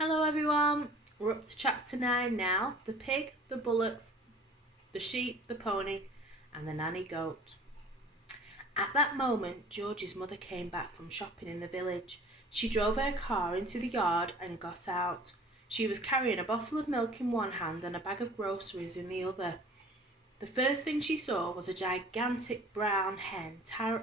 Hello everyone, we're up to chapter 9 now. The pig, the bullocks, the sheep, the pony and the nanny goat. At that moment, George's mother came back from shopping in the village. She drove her car into the yard and got out. She was carrying a bottle of milk in one hand and a bag of groceries in the other. The first thing she saw was a gigantic brown hen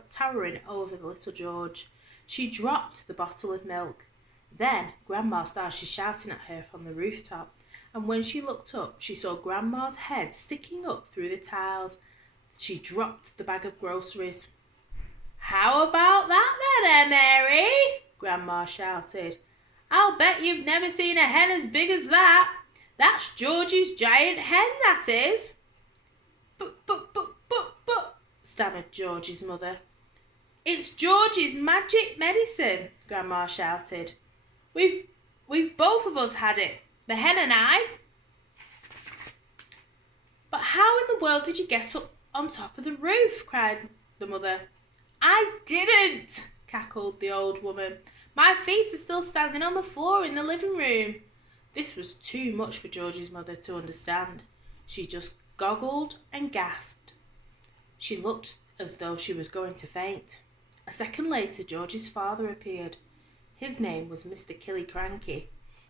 towering over the little George. She dropped the bottle of milk. Then Grandma started shouting at her from the rooftop, and when she looked up, she saw Grandma's head sticking up through the tiles. She dropped the bag of groceries. "How about that then, Mary?" Grandma shouted. "I'll bet you've never seen a hen as big as that. That's George's giant hen, that is." But, stammered George's mother. "It's George's magic medicine," Grandma shouted. We've both of us had it, the hen and I." "But how in the world did you get up on top of the roof?" cried the mother. "I didn't," cackled the old woman. "My feet are still standing on the floor in the living room." This was too much for George's mother to understand. She just goggled and gasped. She looked as though she was going to faint. A second later, George's father appeared. His name was Mr. Killiecranky.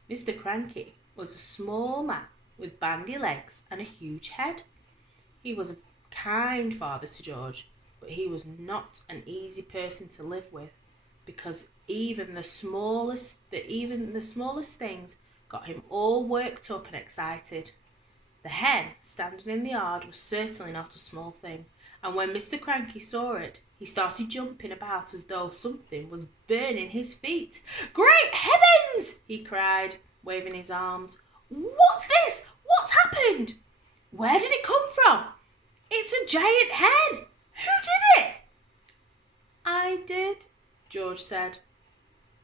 Mr. Cranky was a small man with bandy legs and a huge head. He was a kind father to George, but he was not an easy person to live with, because even the smallest things got him all worked up and excited. The hen standing in the yard was certainly not a small thing, and when Mr. Cranky saw it, he started jumping about as though something was burning his feet. "Great heavens!" he cried, waving his arms. "What's this? What's happened? Where did it come from? It's a giant hen! Who did it?" "I did," George said.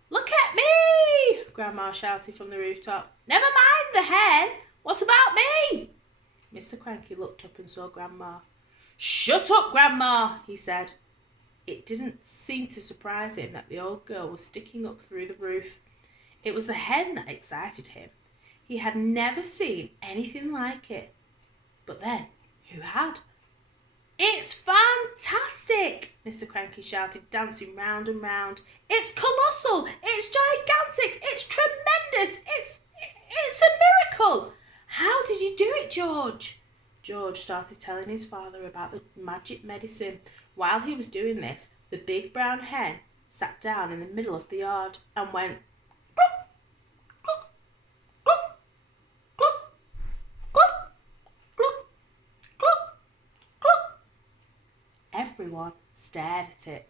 "Look at me!" Grandma shouted from the rooftop. "Never mind the hen. What about me?" Mr. Cranky looked up and saw Grandma. "Shut up, Grandma," he said. It didn't seem to surprise him that the old girl was sticking up through the roof. It was the hen that excited him. He had never seen anything like it. But then, who had? "It's fantastic!" Mr. Cranky shouted, dancing round and round. "It's colossal! It's gigantic! It's tremendous! It's a miracle! How did you do it, George?" George started telling his father about the magic medicine. While he was doing this, the big brown hen sat down in the middle of the yard and went cluck, cluck, cluck, cluck, cluck, cluck, cluck, cluck. Everyone stared at it.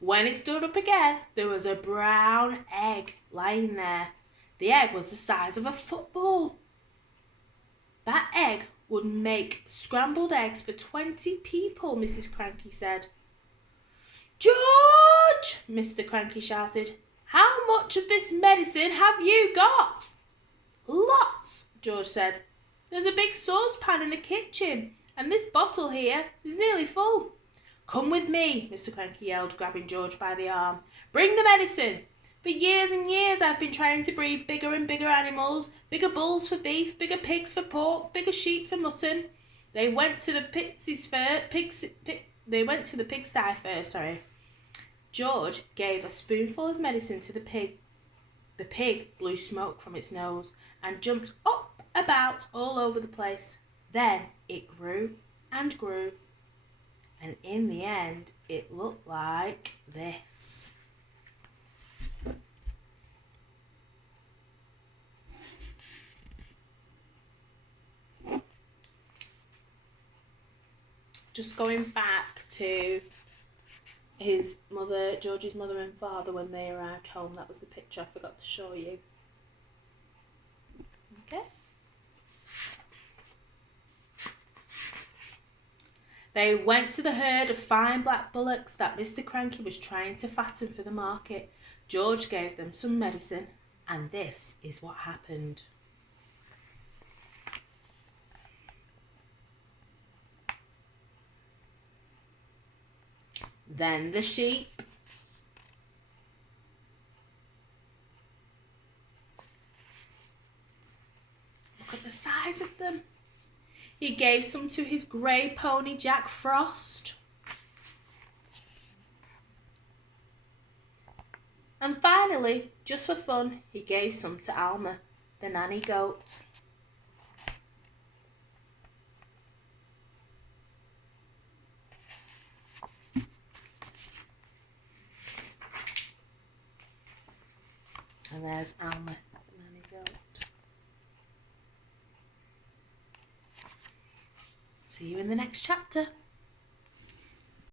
When it stood up again, there was a brown egg lying there. The egg was the size of a football. "That egg would make scrambled eggs for 20 people, Mrs. Cranky said. "George!" Mr. Cranky shouted. "How much of this medicine have you got?" "Lots," George said. "There's a big saucepan in the kitchen, and this bottle here is nearly full." "Come with me," Mr. Cranky yelled, grabbing George by the arm. "Bring the medicine. For years and years I've been trying to breed bigger and bigger animals, bigger bulls for beef, bigger pigs for pork, bigger sheep for mutton." They went to the pigsty first. George gave a spoonful of medicine to the pig. The pig blew smoke from its nose and jumped up about all over the place. Then it grew and grew, and in the end it looked like this. Just going back to George's mother and father when they arrived home. That was the picture I forgot to show you. Okay. They went to the herd of fine black bullocks that Mr. Cranky was trying to fatten for the market. George gave them some medicine, and this is what happened. Then the sheep, size of them. He gave some to his grey pony Jack Frost. And finally, just for fun, he gave some to Alma, the nanny goat. And there's Alma, the nanny goat. See you in the next chapter.